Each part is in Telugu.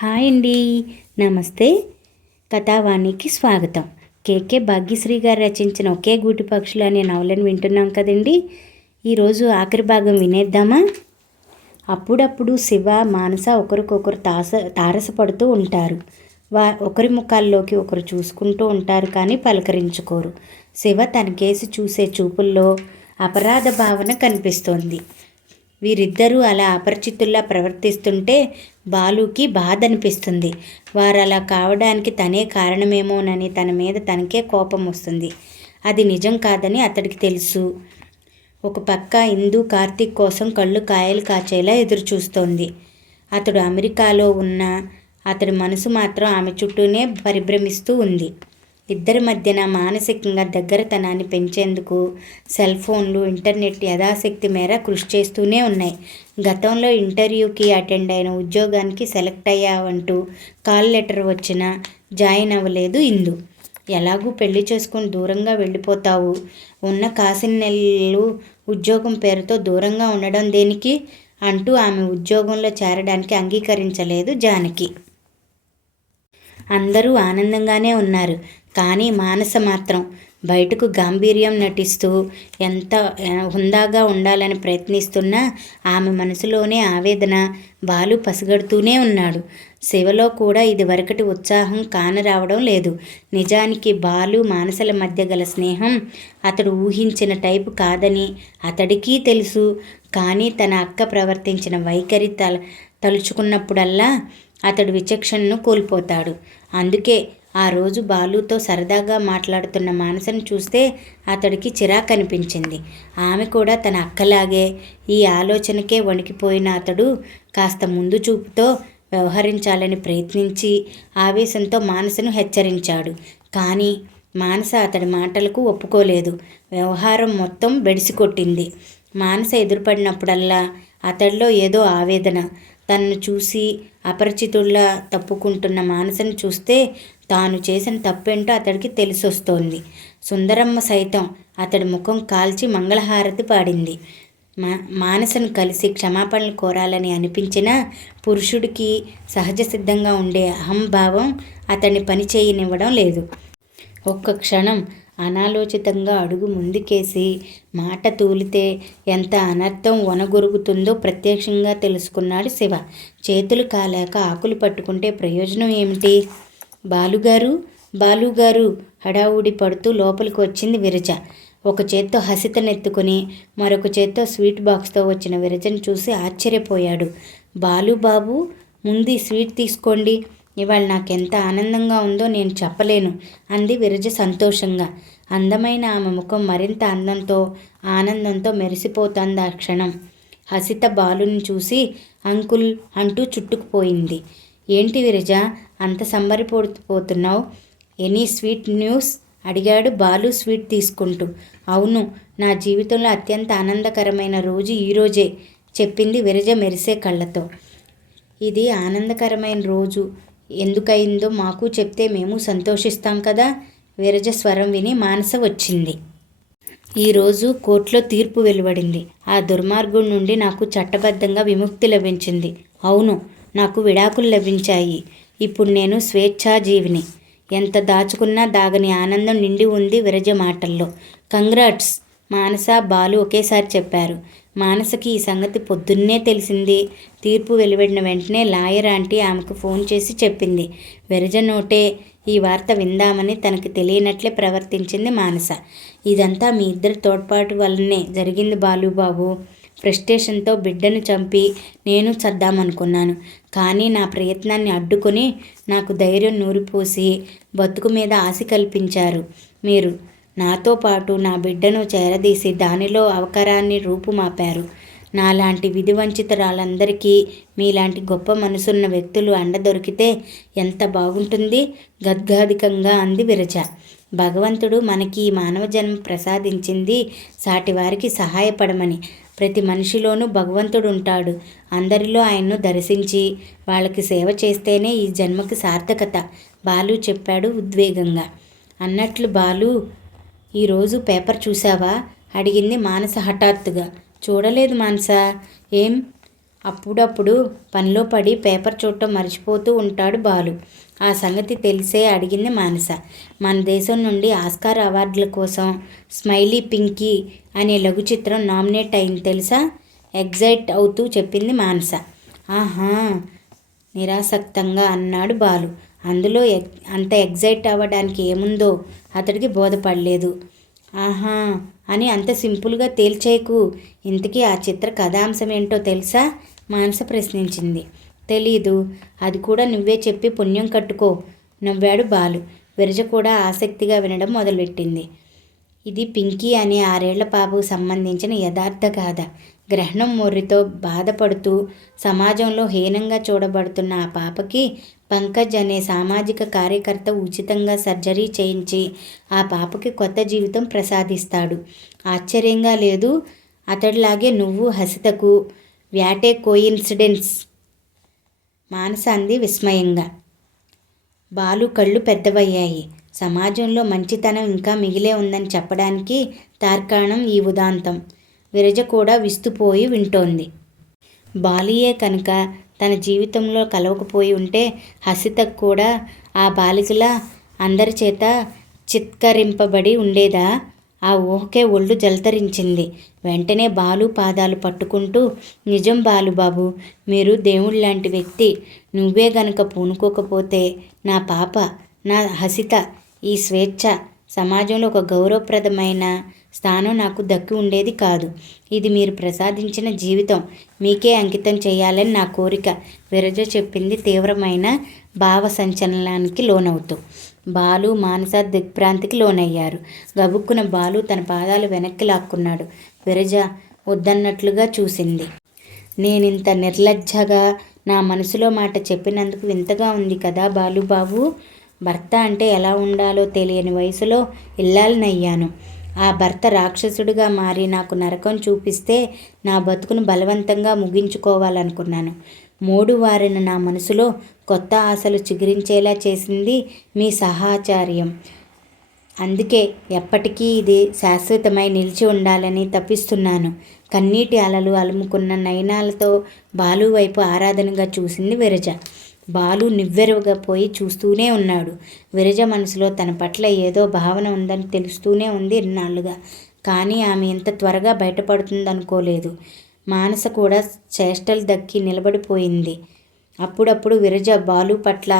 హాయ్ అండి, నమస్తే. కథావాణికి స్వాగతం. కేకే భాగ్యశ్రీ గారు రచించిన ఒకే గూటి పక్షులు అనే నవలను వింటున్నాం కదండి. ఈరోజు ఆఖరి భాగం వినేద్దామా? అప్పుడప్పుడు శివ, మానస ఒకరికొకరు తారసపడుతూ ఉంటారు. ఒకరి ముఖాల్లోకి ఒకరు చూసుకుంటూ ఉంటారు, కానీ పలకరించుకోరు. శివ తన కేసు చూసే చూపుల్లో అపరాధ భావన కనిపిస్తోంది. వీరిద్దరూ అలా అపరిచితుల్లా ప్రవర్తిస్తుంటే బాలుకి బాధ అనిపిస్తుంది. వారు అలా కావడానికి తనే కారణమేమోనని తన మీద తనకే కోపం వస్తుంది. అది నిజం కాదని అతడికి తెలుసు. ఒక పక్క ఇందు కార్తీక్ కోసం కళ్ళు కాయలు కాచేలా ఎదురు చూస్తోంది. అతడు అమెరికాలో ఉన్న అతడి మనసు మాత్రం ఆమె చుట్టూనే పరిభ్రమిస్తూ ఉంది. ఇద్దరి మధ్యన మానసికంగా దగ్గరతనాన్ని పెంచేందుకు సెల్ ఫోన్లు, ఇంటర్నెట్ యథాశక్తి మేర కృషి చేస్తూనే ఉన్నాయి. గతంలో ఇంటర్వ్యూకి అటెండ్ అయిన ఉద్యోగానికి సెలెక్ట్ అయ్యావంటూ కాల్ లెటర్ వచ్చినా జాయిన్ అవ్వలేదు ఇందు. ఎలాగూ పెళ్లి చేసుకుని దూరంగా వెళ్ళిపోతావు, ఉన్న కాసిన నెలలు ఉద్యోగం పేరుతో దూరంగా ఉండడం దేనికి అంటూ ఆమె ఉద్యోగంలో చేరడానికి అంగీకరించలేదు జానకి. అందరూ ఆనందంగానే ఉన్నారు, కానీ మానస మాత్రం బయటకు గాంభీర్యం నటిస్తూ ఎంత హుందాగా ఉండాలని ప్రయత్నిస్తున్నా ఆమె మనసులోనే ఆవేదన బాలు పసిగడుతూనే ఉన్నాడు. శివలో కూడా ఇదివరకటి ఉత్సాహం కానరావడం లేదు. నిజానికి బాలు, మానసల మధ్య గల స్నేహం అతడు ఊహించిన టైపు కాదని అతడికి తెలుసు. కానీ తన అక్క ప్రవర్తించిన వైఖరి తలుచుకున్నప్పుడల్లా అతడు విచక్షణను కోల్పోతాడు. అందుకే ఆ రోజు బాలుతో సరదాగా మాట్లాడుతున్న మానసను చూస్తే అతడికి చిరాకు అనిపించింది. ఆమె కూడా తన అక్కలాగే ఈ ఆలోచనకే వణికిపోయిన అతడు కాస్త ముందు చూపుతో వ్యవహరించాలని ప్రయత్నించి ఆవేశంతో మానసను హెచ్చరించాడు. కానీ మానస అతడి మాటలకు ఒప్పుకోలేదు. వ్యవహారం మొత్తం బెడిసికొట్టింది. మానస ఎదురుపడినప్పుడల్లా అతడిలో ఏదో ఆవేదన. తనను చూసి అపరిచితుల్లా తప్పుకుంటున్న మానసను చూస్తే తాను చేసిన తప్పేంటో అతడికి తెలిసొస్తోంది. సుందరమ్మ సైతం అతడి ముఖం కాల్చి మంగళహారతి పాడింది. మానసను కలిసి క్షమాపణలు కోరాలని అనిపించినా పురుషుడికి సహజ సిద్ధంగా ఉండే అహంభావం అతన్ని పని చేయనివ్వడం లేదు. ఒక్క క్షణం అనాలోచితంగా అడుగు ముందుకేసి మాట తూలితే ఎంత అనర్థం వనగొరుగుతుందో ప్రత్యక్షంగా తెలుసుకున్నాడు శివ. చేతులు కాలేక ఆకులు పట్టుకుంటే ప్రయోజనం ఏమిటి? బాలుగారు హడావుడి పడుతూ లోపలికి వచ్చింది విరజ. ఒక చేత్తో హసితనెత్తుకుని మరొక చేత్తో స్వీట్ బాక్స్తో వచ్చిన విరజను చూసి ఆశ్చర్యపోయాడు. బాబు, ముందు స్వీట్ తీసుకోండి. ఇవాళ నాకెంత ఆనందంగా ఉందో నేను చెప్పలేను అంది విరజ సంతోషంగా. అందమైన ఆమె ముఖం మరింత అందంతో, ఆనందంతో మెరిసిపోతోంది ఆ క్షణం. హసిత బాలుని చూసి అంకుల్ అంటూ చుట్టుకుపోయింది. ఏంటి విరజ, అంత సంబరపడిపోతున్నావు? ఎనీ స్వీట్ న్యూస్ అడిగాడు బాలు స్వీట్ తీసుకుంటూ. అవును, నా జీవితంలో అత్యంత ఆనందకరమైన రోజు ఈరోజే చెప్పింది విరజ మెరిసే కళ్ళతో. ఇది ఆనందకరమైన రోజు ఎందుకయిందో మాకు చెప్తే మేము సంతోషిస్తాం కదా. విరజ స్వరం విని మానస వచ్చింది. ఈరోజు కోర్టులో తీర్పు వెలువడింది. ఆ దుర్మార్గుడి నుండి నాకు చట్టబద్ధంగా విముక్తి లభించింది. అవును, నాకు విడాకులు లభించాయి. ఇప్పుడు నేను స్వేచ్ఛాజీవిని. ఎంత దాచుకున్నా దాగని ఆనందం నిండి ఉంది విరజ మాటల్లో. కంగ్రాట్స్, మానస, బాలు ఒకేసారి చెప్పారు. మానసకి ఈ సంగతి పొద్దున్నే తెలిసింది. తీర్పు వెలువడిన వెంటనే లాయర్ ఆంటీ ఆమెకు ఫోన్ చేసి చెప్పింది. విరజ నోటే ఈ వార్త విందామని తనకు తెలియనట్లే ప్రవర్తించింది మానస. ఇదంతా మీ ఇద్దరి తోడ్పాటు వల్లనే జరిగింది బాలుబాబు. ఫ్రస్ట్రేషన్తో బిడ్డను చంపి నేను చద్దామనుకున్నాను. కానీ నా ప్రయత్నాన్ని అడ్డుకొని నాకు ధైర్యం నూరిపోసి బతుకు మీద ఆశ కల్పించారు మీరు. నాతో పాటు నా బిడ్డను చేరదీసి దానిలో అవకరాన్ని రూపుమాపారు. నాలాంటి విధివంచితురాలందరికీ మీలాంటి గొప్ప మనసున్న వ్యక్తులు అండ దొరికితే ఎంత బాగుంటుంది గద్గాధికంగా అంది విరజ. భగవంతుడు మనకి ఈ మానవ జన్మ ప్రసాదించింది సాటివారికి సహాయపడమని. ప్రతి మనిషిలోనూ భగవంతుడు ఉంటాడు. అందరిలో ఆయన్ను దర్శించి వాళ్ళకి సేవ చేస్తేనే ఈ జన్మకి సార్థకత బాలు చెప్పాడు ఉద్వేగంగా. అన్నట్లు బాలు, ఈరోజు పేపర్ చూసావా అడిగింది మానస హఠాత్తుగా. చూడలేదు మానస. ఏం? అప్పుడప్పుడు పనిలో పడి పేపర్ చూడటం మర్చిపోతూ ఉంటాడు బాలు. ఆ సంగతి తెలిసే అడిగింది మానస. మన దేశం నుండి ఆస్కార్ అవార్డుల కోసం స్మైలీ పింకీ అనే లఘు చిత్రం నామినేట్ అయింది తెలుసా? ఎగ్జైట్ అవుతూ చెప్పింది మానస. ఆహా, నిరాసక్తంగా అన్నాడు బాలు. అందులో అంత ఎగ్జైట్ అవ్వడానికి ఏముందో అతడికి బోధపడలేదు. ఆహా అని అంత సింపుల్గా తేల్చేయకు. ఇంతకీ ఆ చిత్ర కథాంశం ఏంటో తెలుసా? మానస ప్రశ్నించింది. తెలీదు. అది కూడా నువ్వే చెప్పి పుణ్యం కట్టుకో నవ్వాడు బాలు. విరజ కూడా ఆసక్తిగా వినడం మొదలుపెట్టింది. ఇది పింకీ అనే 6 ఏళ్ల పాపకు సంబంధించిన యథార్థ గాథ. గ్రహణం మొర్రితో బాధపడుతూ సమాజంలో హీనంగా చూడబడుతున్న ఆ పాపకి పంకజ్ అనే సామాజిక కార్యకర్త ఉచితంగా సర్జరీ చేయించి ఆ పాపకి కొత్త జీవితం ప్రసాదిస్తాడు. ఆశ్చర్యంగా లేదు? అతడిలాగే నువ్వు హసితకు వ్యాటే కోయిన్సిడెన్స్ మానస అంది విస్మయంగా. బాలు కళ్ళు పెద్దవయ్యాయి. సమాజంలో మంచితనం ఇంకా మిగిలే ఉందని చెప్పడానికి తార్కాణం ఈ ఉదాంతం. విరజ కూడా విస్తుపోయి వింటోంది. బాలియే కనుక తన జీవితంలో కలవకపోయి ఉంటే హసితకు కూడా ఆ బాలికలా అందరి చేత చిత్కరింపబడి ఉండేదా? ఆ ఊహకే ఒళ్ళు జలతరించింది. వెంటనే బాలు పాదాలు పట్టుకుంటూ, నిజం బాలుబాబు, మీరు దేవుళ్ళలాంటి వ్యక్తి. నువ్వే గనక పూనుకోకపోతే నా పాప, నా హసిత ఈ స్వేచ్ఛ సమాజంలో ఒక గౌరవప్రదమైన స్థానం నాకు దక్కి ఉండేది కాదు. ఇది మీరు ప్రసాదించిన జీవితం మీకే అంకితం చేయాలని నా కోరిక, విరజ చెప్పింది తీవ్రమైన భావ సంచలనానికి లోనవుతూ. బాలు, మానస దిగ్భ్రాంతికి లోనయ్యారు. గబుక్కున బాలు తన పాదాలు వెనక్కి లాక్కున్నాడు. విరజ వద్దన్నట్లుగా చూసింది. నేనింత నిర్లజ్జగా నా మనసులో మాట చెప్పినందుకు వింతగా ఉంది కదా బాలుబాబు. భర్త అంటే ఎలా ఉండాలో తెలియని వయసులో ఇల్లాలనయ్యాను. ఆ భర్త రాక్షసుడిగా మారి నాకు నరకం చూపిస్తే నా బతుకును బలవంతంగా ముగించుకోవాలనుకున్నాను. మోడువారిన నా మనసులో కొత్త ఆశలు చిగురించేలా చేసింది మీ సహచర్యం. అందుకే ఎప్పటికీ ఇది శాశ్వతమై నిలిచి ఉండాలని తపిస్తున్నాను. కన్నీటి అలలు అలుముకున్న నయనాలతో బాలు వైపు ఆరాధనగా చూసింది విరజ. బాలు నివ్వెరవుగా పోయి చూస్తూనే ఉన్నాడు. విరజ మనసులో తన పట్ల ఏదో భావన ఉందని తెలుస్తూనే ఉంది ఇన్నాళ్లుగా. కానీ ఆమె ఇంత త్వరగా బయటపడుతుందనుకోలేదు. మానస కూడా చేష్టలు దక్కి నిలబడిపోయింది. అప్పుడప్పుడు విరజ బాలు పట్ల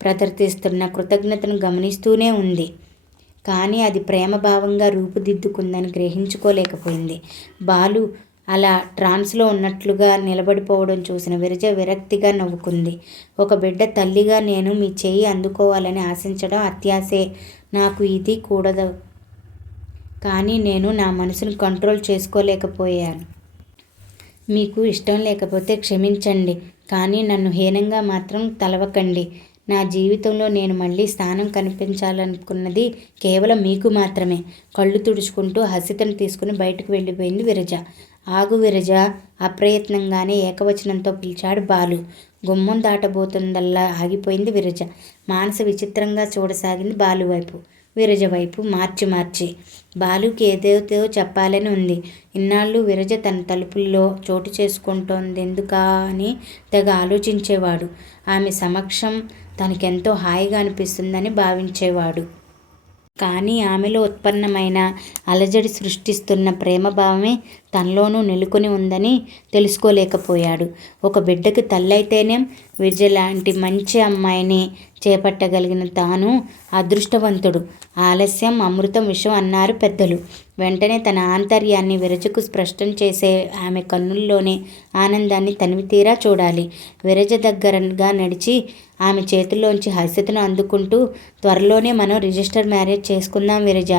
ప్రదర్శిస్తున్న కృతజ్ఞతను గమనిస్తూనే ఉంది. కానీ అది ప్రేమభావంగా రూపుదిద్దుకుందని గ్రహించుకోలేకపోయింది. బాలు అలా ట్రాన్స్లో ఉన్నట్లుగా నిలబడిపోవడం చూసిన విరజ విరక్తిగా నవ్వుకుంది. ఒక బిడ్డ తల్లిగా నేను మీ చేయి అందుకోవాలని ఆశించడం అత్యాశే. నాకు ఇది కూడదు. కానీ నేను నా మనసును కంట్రోల్ చేసుకోలేకపోయాను. మీకు ఇష్టం లేకపోతే క్షమించండి, కానీ నన్ను హీనంగా మాత్రం తలవకండి. నా జీవితంలో నేను మళ్ళీ స్థానం కనిపించాలనుకున్నది కేవలం మీకు మాత్రమే. కళ్ళు తుడుచుకుంటూ హసితను తీసుకుని బయటకు వెళ్ళిపోయింది విరజ. ఆగు విరజ, అప్రయత్నంగానే ఏకవచనంతో పిలిచాడు బాలు. గుమ్మం దాటబోతుందల్లా ఆగిపోయింది విరజ. మానస విచిత్రంగా చూడసాగింది బాలు వైపు, విరజ వైపు మార్చి. బాలుకి ఏదేదో చెప్పాలని ఉంది. ఇన్నాళ్ళు విరజ తన తలుపుల్లో చోటు చేసుకుంటోందెందుకా అని తెగ ఆలోచించేవాడు. ఆమె సమక్షం తనకెంతో హాయిగా అనిపిస్తుందని భావించేవాడు. కానీ ఆమెలో ఉత్పన్నమైన అలజడి సృష్టిస్తున్న ప్రేమభావమే తనలోనూ నెలకొని ఉందని తెలుసుకోలేకపోయాడు. ఒక బిడ్డకి తల్లైతేనేం విరజ లాంటి మంచి అమ్మాయిని చేపట్టగలిగిన తాను అదృష్టవంతుడు. ఆలస్యం అమృతం విషం అన్నారు పెద్దలు. వెంటనే తన ఆంతర్యాన్ని విరజకు స్పష్టం చేసే ఆమె కన్నుల్లోనే ఆనందాన్ని తనివితీరా చూడాలి. విరజ దగ్గరగా నడిచి ఆమె చేతుల్లోంచి హసితను అందుకుంటూ, త్వరలోనే మనం రిజిస్టర్ మ్యారేజ్ చేసుకుందాం విరజ.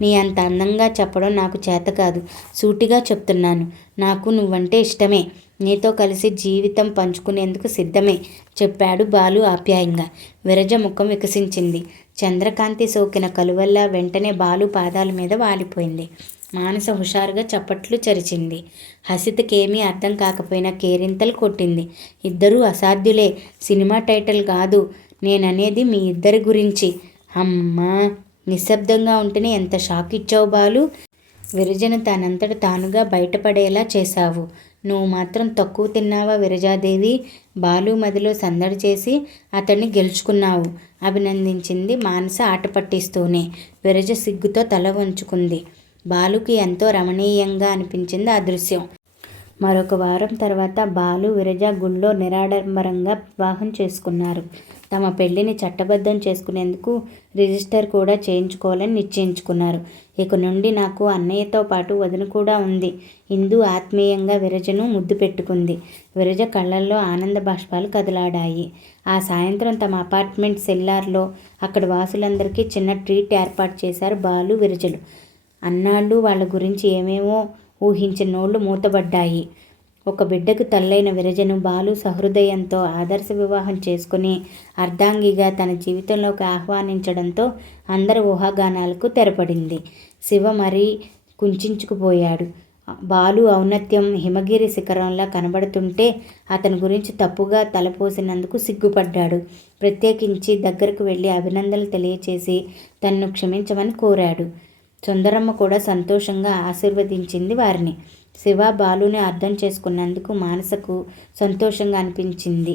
నీ అంత అందంగా చెప్పడం నాకు చేత కాదు. సూటిగా చెప్తున్నాను. నాకు నువ్వంటే ఇష్టమే. నీతో కలిసి జీవితం పంచుకునేందుకు సిద్ధమే చెప్పాడు బాలు ఆప్యాయంగా. విరజ ముఖం వికసించింది. చంద్రకాంతి సోకిన కలువల్లా వెంటనే బాలు పాదాల మీద వాలిపోయింది. మానస హుషారుగా చప్పట్లు చరిచింది. హసితకేమీ అర్థం కాకపోయినా కేరింతలు కొట్టింది. ఇద్దరూ అసాధ్యులే. సినిమా టైటిల్ కాదు నేననేది, మీ ఇద్దరి గురించి. అమ్మా, నిశ్శబ్దంగా ఉంటేనే ఎంత షాక్ ఇచ్చావు బాలు. విరజను తనంతట తానుగా బయటపడేలా చేశావు. నువ్వు మాత్రం తక్కువ తిన్నావా విరజాదేవి? బాలు మదిలో సందడి చేసి అతన్ని గెలుచుకున్నావు అభినందించింది మానస ఆట పట్టిస్తూనే. విరజ సిగ్గుతో తల వంచుకుంది. బాలుకి ఎంతో రమణీయంగా అనిపించింది ఆ దృశ్యం. మరొక వారం తర్వాత బాలు, విరజ గుళ్ళో నిరాడంబరంగా వివాహం చేసుకున్నారు. తమ పెళ్లిని చట్టబద్ధం చేసుకునేందుకు రిజిస్టర్ కూడా చేయించుకోవాలని నిశ్చయించుకున్నారు. ఇక నుండి నాకు అన్నయ్యతో పాటు వదిన కూడా ఉంది. ఇందు ఆత్మీయంగా విరజను ముద్దు పెట్టుకుంది. విరజ కళ్ళల్లో ఆనంద బాష్పాలు కదలాడాయి. ఆ సాయంత్రం తమ అపార్ట్మెంట్ సెల్లార్లో అక్కడి వాసులందరికీ చిన్న ట్రీట్ ఏర్పాటు చేశారు బాలు, విరజలు. అన్నాళ్ళు వాళ్ళ గురించి ఏమేమో ఊహించిన నోళ్లు మూతబడ్డాయి. ఒక బిడ్డకు తల్లైన విరజను బాలు సహృదయంతో ఆదర్శ వివాహం చేసుకుని అర్ధాంగిగా తన జీవితంలోకి ఆహ్వానించడంతో అందరి ఊహాగానాలకు తెరపడింది. శివ మరీ కుంచుకుపోయాడు. బాలు ఔన్నత్యం హిమగిరి శిఖరంలా కనబడుతుంటే అతని గురించి తప్పుగా తలపోసినందుకు సిగ్గుపడ్డాడు. ప్రత్యేకించి దగ్గరకు వెళ్ళి అభినందనలు తెలియచేసి తన్ను క్షమించమని కోరాడు. సుందరమ్మ కూడా సంతోషంగా ఆశీర్వదించింది వారిని. శివ బాలుని అర్థం చేసుకున్నందుకు మానసకు సంతోషంగా అనిపించింది.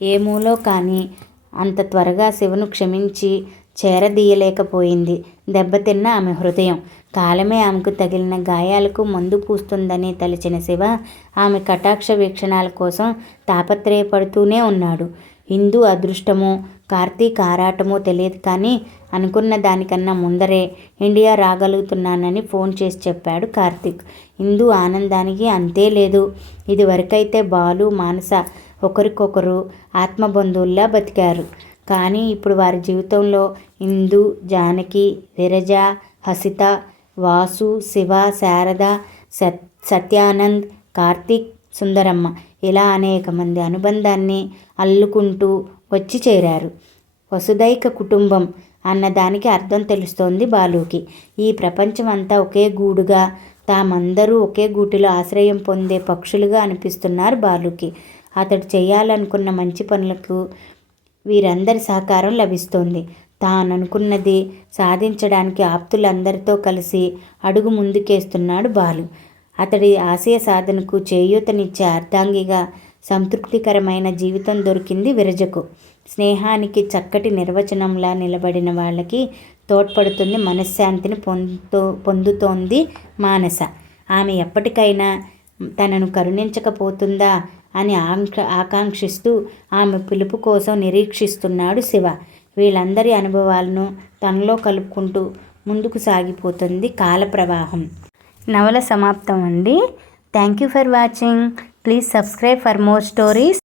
ఏమూలో కానీ అంత త్వరగా శివను క్షమించి చేరదీయలేకపోయింది. దెబ్బతిన్న ఆమె హృదయం. కాలమే ఆమెకు తగిలిన గాయాలకు మందు పూస్తుందని తలచిన శివ ఆమె కటాక్ష వీక్షణాల కోసం తాపత్రయపడుతూనే ఉన్నాడు. ఇందు అదృష్టమో కార్తీక్ ఆరాటమో తెలియదు కానీ అనుకున్న దానికన్నా ముందరే ఇండియా రాగలుగుతున్నానని ఫోన్ చేసి చెప్పాడు కార్తీక్. ఇందు ఆనందానికి అంతే లేదు. ఇది వరకైతే బాలు, మానస ఒకరికొకరు ఆత్మబంధువుల్లా బతికారు. కానీ ఇప్పుడు వారి జీవితంలో ఇందు, జానకి, విరజ, హసిత, వాసు, శివ, శారద, సత్యానంద్, కార్తీక్, సుందరమ్మ ఇలా అనేక మంది అనుబంధాన్ని అల్లుకుంటూ వచ్చి చేరారు. వసుదైక కుటుంబం అన్నదానికి అర్థం తెలుస్తోంది బాలుకి. ఈ ప్రపంచం అంతా ఒకే గూడుగా, తామందరూ ఒకే గూటిలో ఆశ్రయం పొందే పక్షులుగా అనిపిస్తున్నారు బాలుకి. అతడు చేయాలనుకున్న మంచి పనులకు వీరందరి సహకారం లభిస్తోంది. తాననుకున్నది సాధించడానికి ఆప్తులందరితో కలిసి అడుగు ముందుకేస్తున్నాడు బాలు. అతడి ఆశయ సాధనకు చేయూతనిచ్చే అర్ధాంగిగా సంతృప్తికరమైన జీవితం దొరికింది విరజకు. స్నేహానికి చక్కటి నిర్వచనంలా నిలబడిన వాళ్ళకి తోడ్పడుతుంది, మనశ్శాంతిని పొందుతోంది మానస. ఆమె ఎప్పటికైనా తనను కరుణించకపోతుందా అని ఆకాంక్షిస్తూ ఆమె పిలుపు కోసం నిరీక్షిస్తున్నాడు శివ. వీళ్ళందరి అనుభవాలను తనలో కలుపుకుంటూ ముందుకు సాగిపోతుంది కాల ప్రవాహం. నవల సమాప్తం అండి. Thank you for watching. Please subscribe for more stories.